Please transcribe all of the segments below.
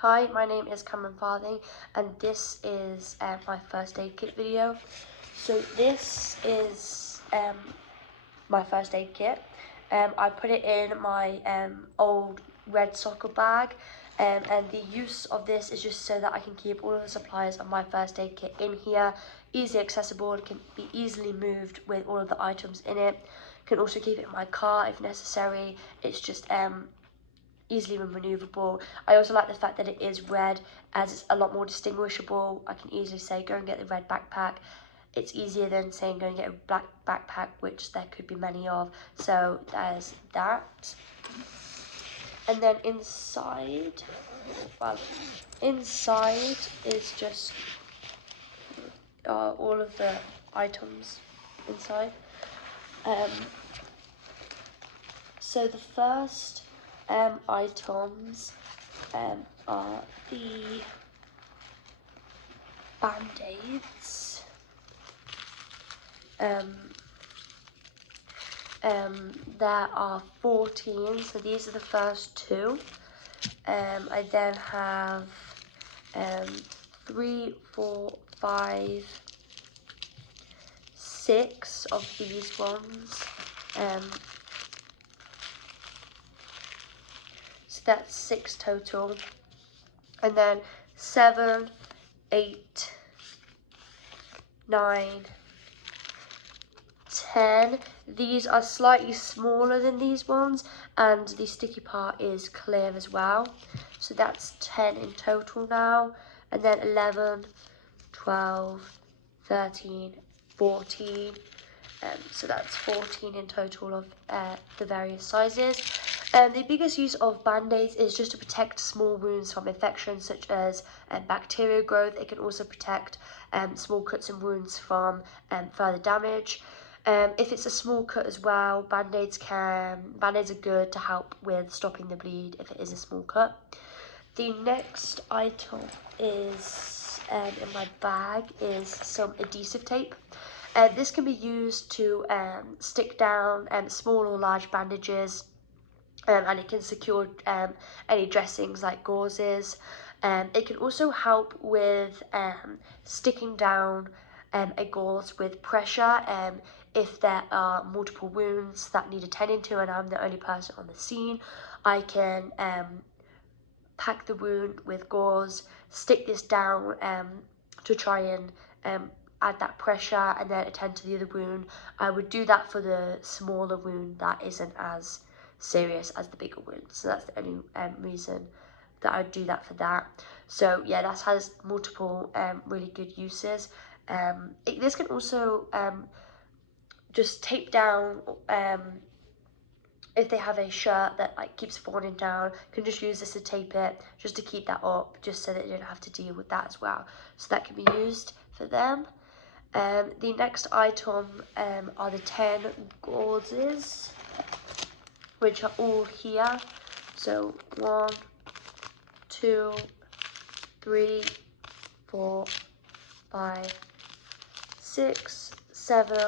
Hi, my name is Cameron Farthing, and this is my first aid kit video. So this is my first aid kit. I put it in my old red soccer bag, and the use of this is just so that I can keep all of the supplies of my first aid kit in here, easily accessible. It can be easily moved with all of the items in it. Can also keep it in my car if necessary. It's just easily maneuverable. I also like the fact that it is red, as it's a lot more distinguishable. I can easily say go and get the red backpack. It's easier than saying go and get a black backpack, which there could be many of. So there's that. And then inside, well, inside is just all of the items inside. So the first items are the band-aids. There are 14, so these are the first two. I then have 3, 4, 5, 6 of these ones. So that's 6 total. And then 7, 8, 9, 10. These are slightly smaller than these ones, and the sticky part is clear as well. So that's 10 in total now. And then 11, 12, 13, 14. So that's 14 in total of the various sizes. The biggest use of band-aids is just to protect small wounds from infections such as bacterial growth. It can also protect small cuts and wounds from further damage. If it's a small cut as well, band-aids are good to help with stopping the bleed if it is a small cut. The next item is in my bag is some adhesive tape. This can be used to stick down small or large bandages, and it can secure any dressings like gauzes. It can also help with sticking down a gauze with pressure if there are multiple wounds that need attending to and I'm the only person on the scene. I can pack the wound with gauze, stick this down to try and add that pressure and then attend to the other wound. I would do that for the smaller wound that isn't as serious as the bigger wound. So that's the only reason that I'd do that for that. So yeah, that has multiple really good uses. This can also just tape down if they have a shirt that like keeps falling down, can just use this to tape it just to keep that up, just so that you don't have to deal with that as well. So that can be used for them. The next item are the 10 gauzes, which are all here. So 1, 2, 3, 4, 5, 6, 7,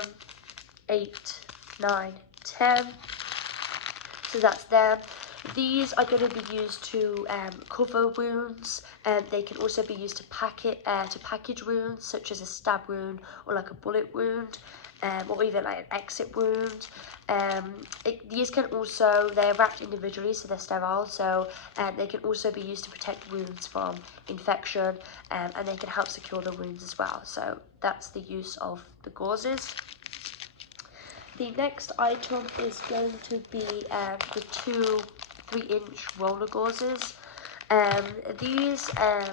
8, 9, 10. So that's them. These are going to be used to cover wounds, and they can also be used to package wounds, such as a stab wound or like a bullet wound, or even like an exit wound. These can also, they're wrapped individually, so they're sterile, so they can also be used to protect wounds from infection, and they can help secure the wounds as well. So that's the use of the gauzes. The next item is going to be the 2 3-inch roller gauzes. These are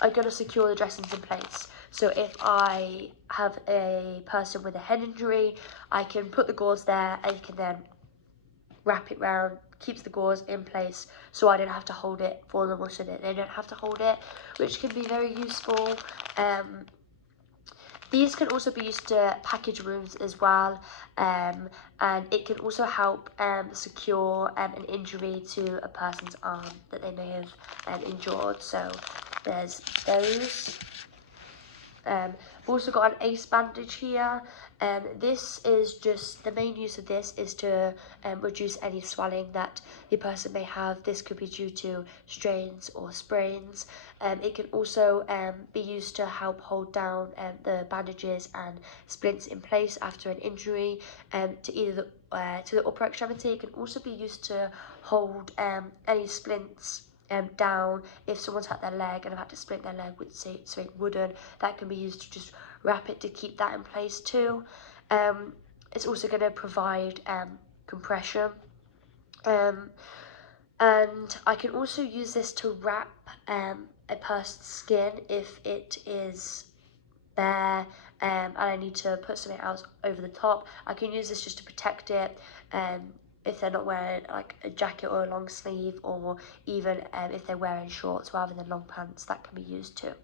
going to secure the dressings in place. So if I have a person with a head injury, I can put the gauze there and you can then wrap it round, keeps the gauze in place so I don't have to hold it for them or so that they don't have to hold it, which can be very useful. These can also be used to package wounds as well, and it can also help secure an injury to a person's arm that they may have endured. So there's those. I've also got an ACE bandage here. This is just, the main use of this is to reduce any swelling that the person may have. This could be due to strains or sprains. It can also be used to help hold down the bandages and splints in place after an injury to either to the upper extremity. It can also be used to hold any splints down if someone's hurt their leg and have had to splint their leg with something wooden. That can be used to just wrap it to keep that in place too. It's also going to provide compression, and I can also use this to wrap a person's skin if it is bare and I need to put something else over the top. I can use this just to protect it if they're not wearing like a jacket or a long sleeve, or even if they're wearing shorts rather than long pants, that can be used too.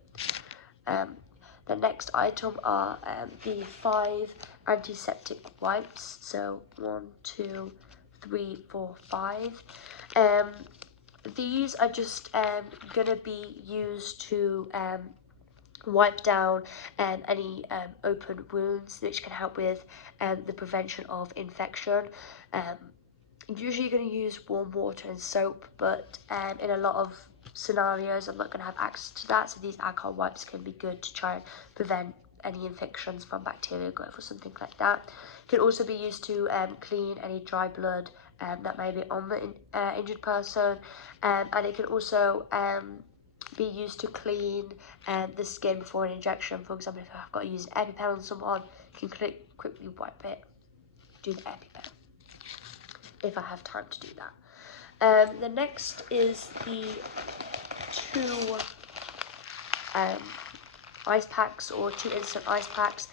The next item are the 5 antiseptic wipes. So 1, 2, 3, 4, 5. These are just gonna be used to wipe down any open wounds, which can help with the prevention of infection. Usually you're going to use warm water and soap, but in a lot of scenarios I'm not going to have access to that, so these alcohol wipes can be good to try and prevent any infections from bacterial growth or something like that. It can also be used to clean any dry blood that may be on the injured person, and it can also be used to clean the skin before an injection. For example, if I've got to use an EpiPen on someone, I can quickly wipe it, do the EpiPen, if I have time to do that. The next is the 2 ice packs, or 2 instant ice packs.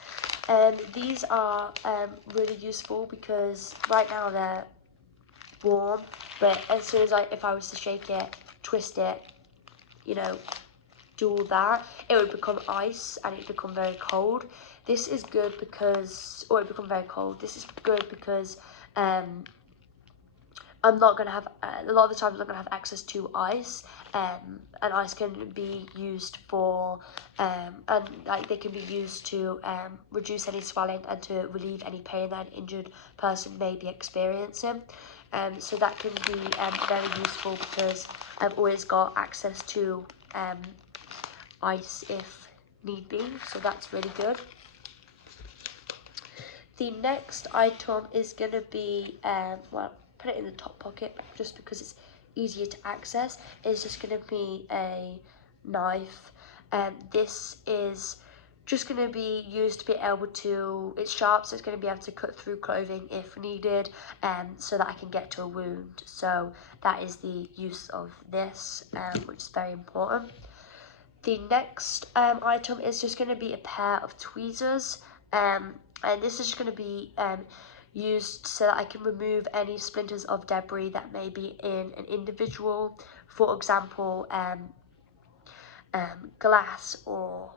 These are really useful because right now they're warm, but as soon as if I was to shake it, twist it, you know, do all that, it would become ice and it would become very cold. This is good because, or it would become very cold. This is good because I'm not going to have, a lot of the times I'm not going to have access to ice, and ice can be used for, and like they can be used to reduce any swelling and to relieve any pain that an injured person may be experiencing. So that can be very useful because I've always got access to ice if need be, so that's really good. The next item is going to be, well, put it in the top pocket just because it's easier to access. It's just going to be a knife. This is just going to be used to be able to, it's sharp, so it's going to be able to cut through clothing if needed, so that I can get to a wound. So that is the use of this, which is very important. The next item is just going to be a pair of tweezers, and this is just going to be used so that I can remove any splinters of debris that may be in an individual, for example glass or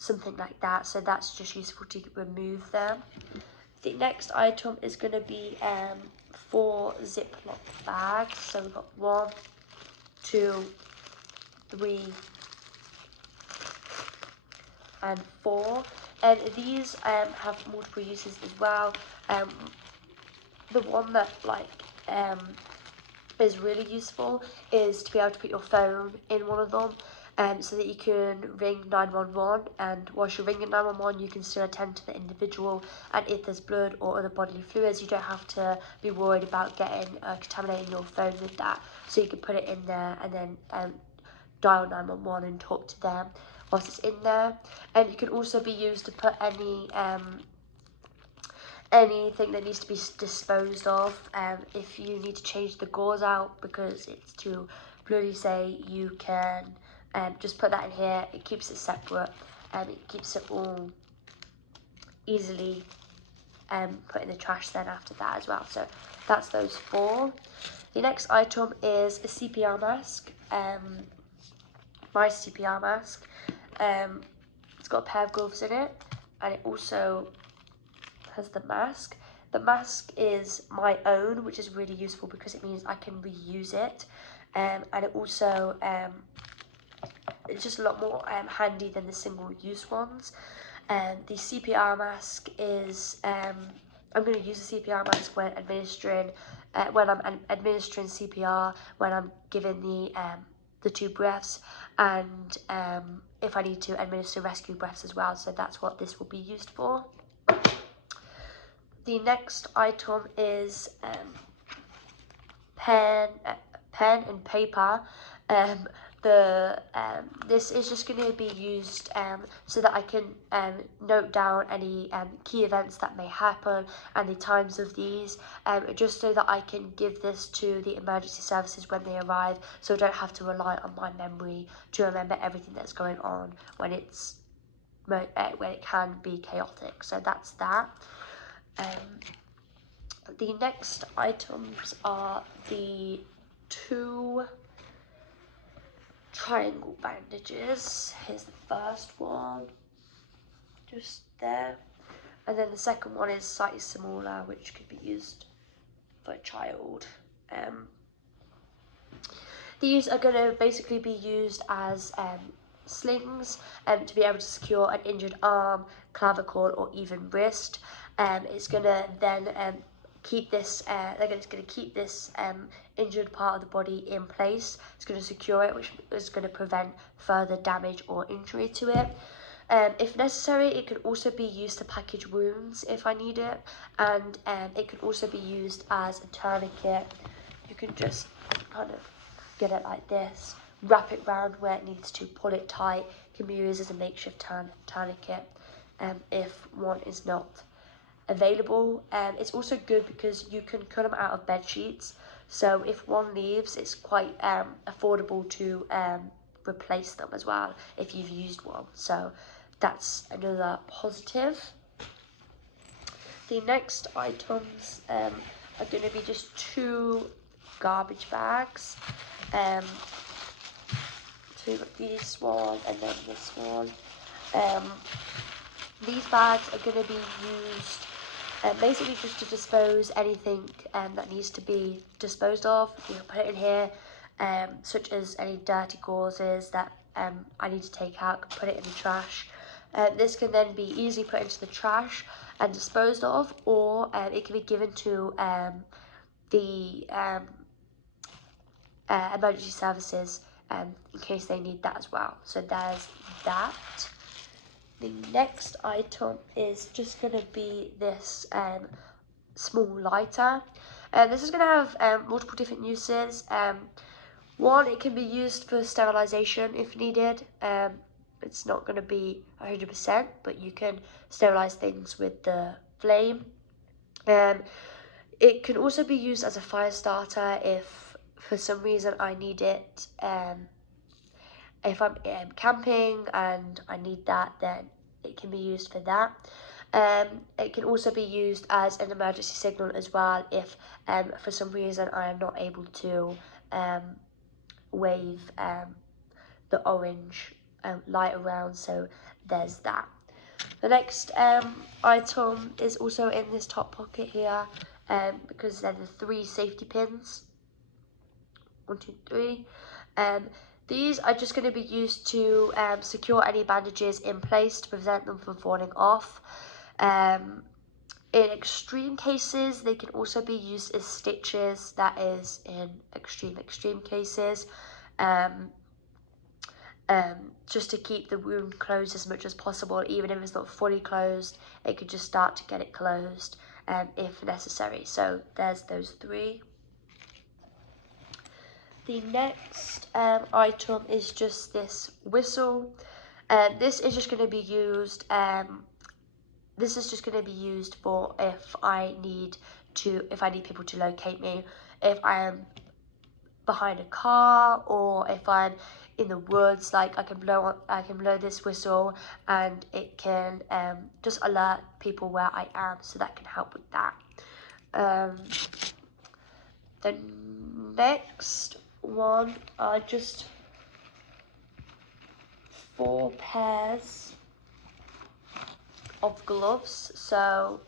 something like that, so that's just useful to remove them. The next item is going to be 4 Ziploc bags, so we've got 1, 2, 3, and 4, and these have multiple uses as well. The one that is really useful is to be able to put your phone in one of them, so that you can ring 911, and whilst you're ringing 911 you can still attend to the individual, and if there's blood or other bodily fluids you don't have to be worried about getting contaminating your phone with that, so you can put it in there and then dial 911 and talk to them whilst it's in there. And it can also be used to put anything that needs to be disposed of. If you need to change the gauze out because it's too bloody, say, you can just put that in here. It keeps it separate, and it keeps it all easily put in the trash then after that as well. So that's those 4. The next item is a CPR mask. My CPR mask. It's got a pair of gloves in it, and it also has the mask. The mask is my own, which is really useful because it means I can reuse it, and it also it's just a lot more handy than the single-use ones. The CPR mask is, I'm going to use the CPR mask when administering, CPR, when I'm giving the 2 breaths, and if I need to administer rescue breaths as well. So that's what this will be used for. The next item is pen and paper. This is just going to be used so that I can note down any key events that may happen and the times of these, just so that I can give this to the emergency services when they arrive, so I don't have to rely on my memory to remember everything that's going on when it can be chaotic. So that's that. The next items are the 2 triangle bandages. Here's the first one, just there, and then the second one is slightly smaller, which could be used for a child. These are going to basically be used as slings to be able to secure an injured arm, clavicle, or even wrist. It's going to then keep this, they're going to keep this injured part of the body in place. It's going to secure it, which is going to prevent further damage or injury to it. If necessary, it can also be used to package wounds if I need it, and it can also be used as a tourniquet. You can just kind of get it like this, wrap it round where it needs to, pull it tight. It can be used as a makeshift tourniquet if one is not available. It's also good because you can cut them out of bed sheets, so if one leaves, it's quite affordable to replace them as well if you've used one, so that's another positive. The next items are going to be just 2 garbage bags, this one and then this one. These bags are going to be used basically just to dispose anything that needs to be disposed of. You can put it in here, such as any dirty gauzes that I need to take out, put it in the trash. This can then be easily put into the trash and disposed of, or it can be given to the emergency services in case they need that as well. So there's that. The next item is just going to be this small lighter. This is going to have multiple different uses. One, it can be used for sterilization if needed. It's not going to be 100%, but you can sterilize things with the flame. It can also be used as a fire starter if for some reason I need it. If I'm camping and I need that, then it can be used for that. It can also be used as an emergency signal as well if for some reason I am not able to wave the orange light around, so there's that. The next item is also in this top pocket here because they're the 3 safety pins. 1, 2, 3. These are just going to be used to secure any bandages in place to prevent them from falling off. In extreme cases, they can also be used as stitches. That is in extreme cases. Just to keep the wound closed as much as possible. Even if it's not fully closed, it could just start to get it closed if necessary. So there's those 3. The next item is just this whistle. This is just going to be used. For if I need people to locate me, if I am behind a car or if I'm in the woods. Like I can blow this whistle and it can just alert people where I am, so that can help with that. The next one are just 4 pairs of gloves. So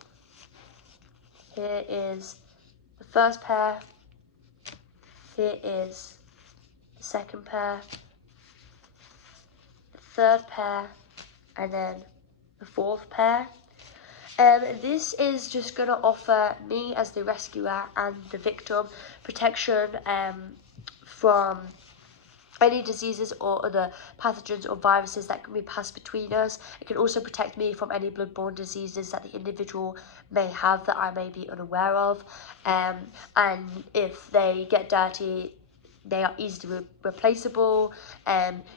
here is the first pair, here is the second pair, third pair, and then the fourth pair. This is just going to offer me as the rescuer and the victim protection from any diseases or other pathogens or viruses that can be passed between us. It can also protect me from any bloodborne diseases that the individual may have that I may be unaware of. And if they get dirty, they are easily replaceable.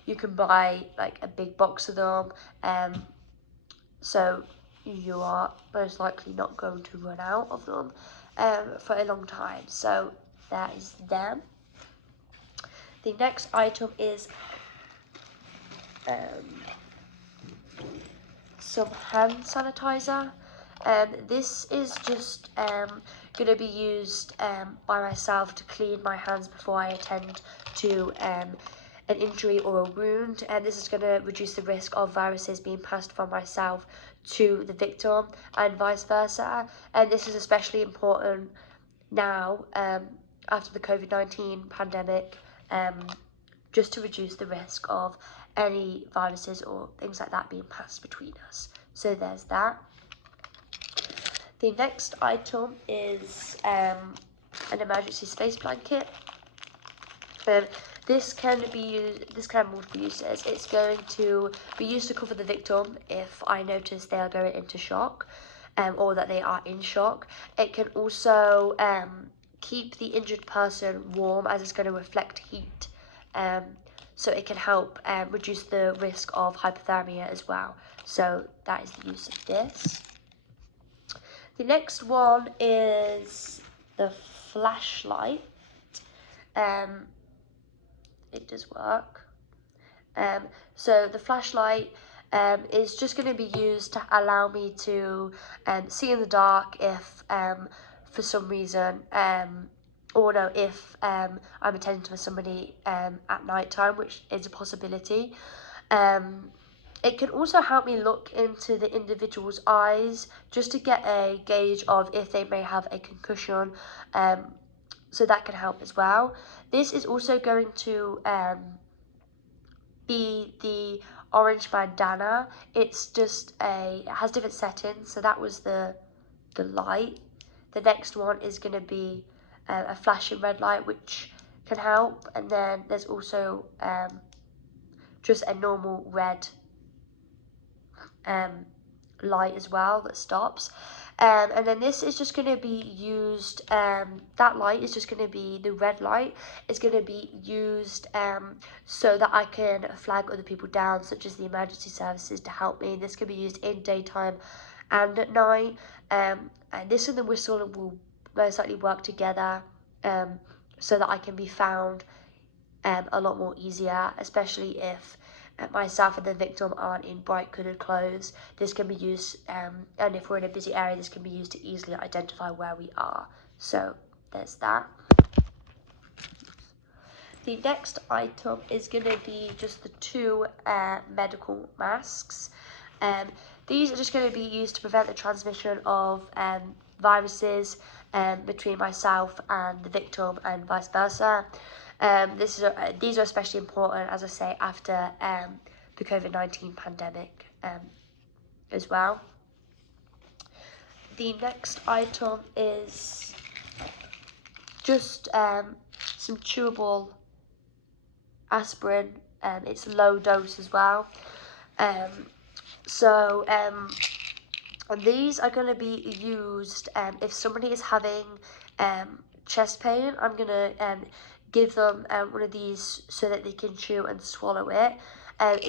You can buy like a big box of them. So you are most likely not going to run out of them for a long time. So that is them. The next item is some hand sanitizer. This is just going to be used by myself to clean my hands before I attend to an injury or a wound, and this is going to reduce the risk of viruses being passed from myself to the victim and vice versa. And this is especially important now after the COVID-19 pandemic, just to reduce the risk of any viruses or things like that being passed between us. So there's that. The next item is an emergency space blanket. This can have multiple uses. It's going to be used to cover the victim if I notice they are going into shock, or that they are in shock. It can also keep the injured person warm, as it's going to reflect heat. So it can help reduce the risk of hypothermia as well. So that is the use of this. The next one is the flashlight. It does work. So the flashlight is just going to be used to allow me to see in the dark if for some reason, or no, if I'm attending to somebody at night time, which is a possibility. It can also help me look into the individual's eyes just to get a gauge of if they may have a concussion. So that can help as well. This is also going to be the orange bandana. It's just it has different settings. So that was the light. The next one is going to be a flashing red light, which can help. And then there's also just a normal red light as well that stops. And then this is just going to be used, that light is just going to be, the red light is going to be used so that I can flag other people down, such as the emergency services, to help me. This can be used in daytime and at night. And this and the whistle will most likely work together so that I can be found a lot more easier, especially if myself and the victim aren't in bright coloured clothes. This can be used, and if we're in a busy area, this can be used to easily identify where we are. So there's that. The next item is going to be just the two medical masks. These are just going to be used to prevent the transmission of viruses between myself and the victim and vice versa. These are especially important, as I say, after the COVID-19 pandemic as well. The next item is just some chewable aspirin. It's low dose as well. These are going to be used if somebody is having chest pain. I'm going to give them one of these so that they can chew and swallow it.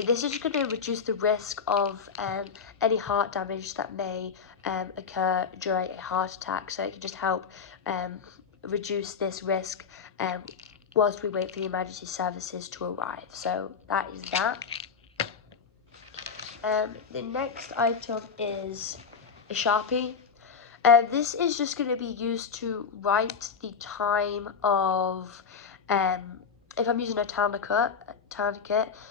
This is going to reduce the risk of any heart damage that may occur during a heart attack. So it can just help reduce this risk whilst we wait for the emergency services to arrive. So that is that. The next item is a Sharpie. This is just going to be used to write the time of, if I'm using a tourniquet,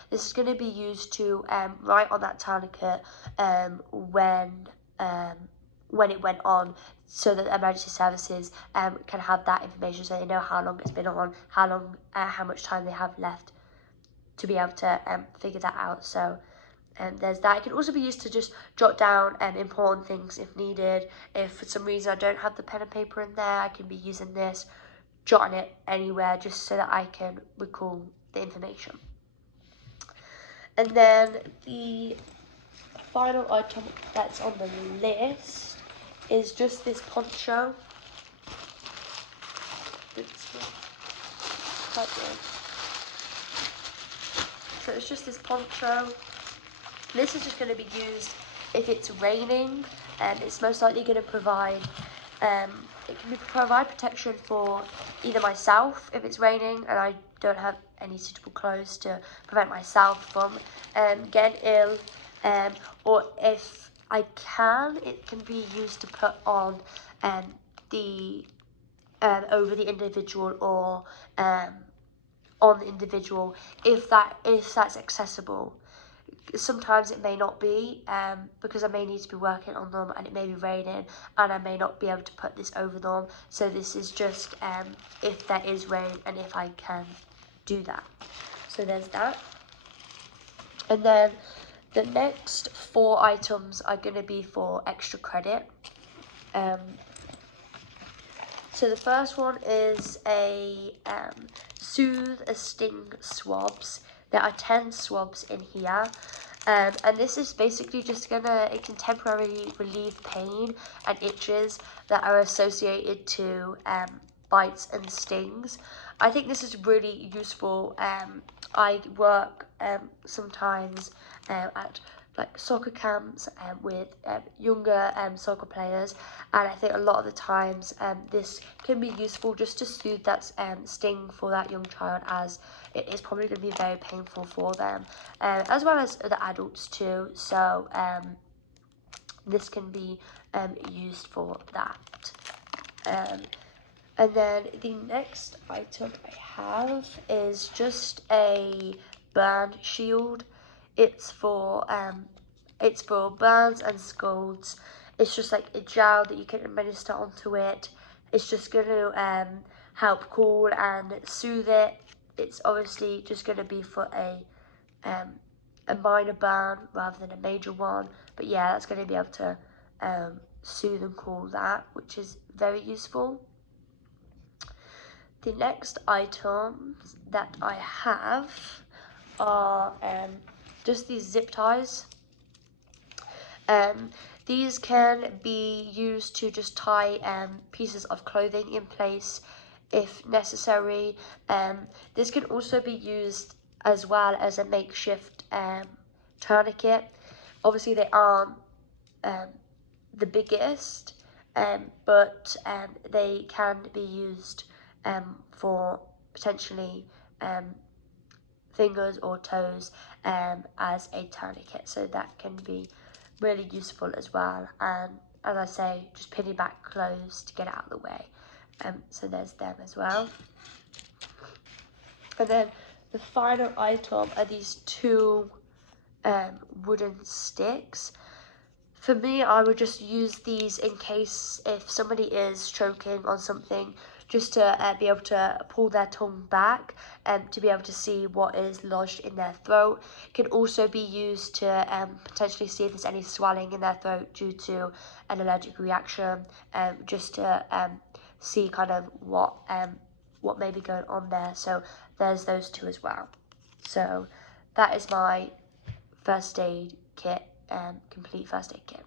this is going to be used to write on that tourniquet when it went on, so that emergency services can have that information, so they know how long it's been on, how much time they have left to be able to figure that out. So there's that. It can also be used to just jot down important things if needed. If for some reason I don't have the pen and paper in there, I can be using this, jotting it anywhere just so that I can recall the information. And then the final item that's on the list is just this poncho. So it's just this poncho. This is just going to be used if it's raining, and it's most likely going to provide it can provide protection for either myself if it's raining and I don't have any suitable clothes to prevent myself from getting ill, or if I can, it can be used to put on the over the individual or on the individual if that's accessible. Sometimes it may not be, because I may need to be working on them and it may be raining and I may not be able to put this over them. So this is just if there is rain and if I can do that. So there's that. And then the next 4 items are going to be for extra credit. So the first one is a Soothe a Sting swabs. There are 10 swabs in here. And this is basically just it can temporarily relieve pain and itches that are associated to bites and stings. I think this is really useful. I work sometimes at like soccer camps with younger soccer players, and I think a lot of the times this can be useful just to soothe that sting for that young child, as it is probably going to be very painful for them, as well as the adults too. So this can be used for that. And then the next item I have is just a burn shield. It's for burns and scalds. It's just like a gel that you can administer onto it. It's just going to help cool and soothe it. It's obviously just going to be for a minor burn rather than a major one. But yeah, that's going to be able to soothe and cool that, which is very useful. The next items that I have are just these zip ties. These can be used to just tie pieces of clothing in place if necessary. This can also be used as well as a makeshift tourniquet. Obviously they aren't the biggest, but they can be used for potentially fingers or toes as a tourniquet, so that can be really useful as well. And as I say, just pinning back clothes to get it out of the way. So there's them as well. And then the final item are these 2 wooden sticks. For me, I would just use these in case if somebody is choking on something, just to be able to pull their tongue back and to be able to see what is lodged in their throat. It can also be used to potentially see if there's any swelling in their throat due to an allergic reaction, just to see kind of what may be going on there. So there's those 2 as well. So that is my first aid kit, complete first aid kit.